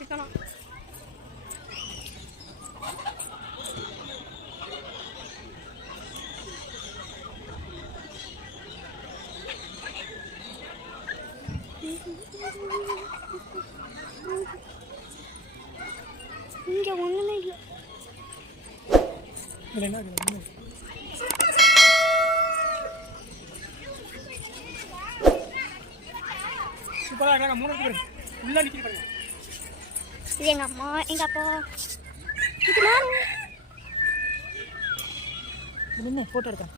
சிக்கனம் இங்கே ஒன்றுமே இல்லை. என்ன சூப்பராக மூணு உள்ள நிற்கிறேன். இது எங்கள் அம்மா எங்கள் அப்பா இது நானும் என்ன ஃபோட்டோ எடுத்தேன்.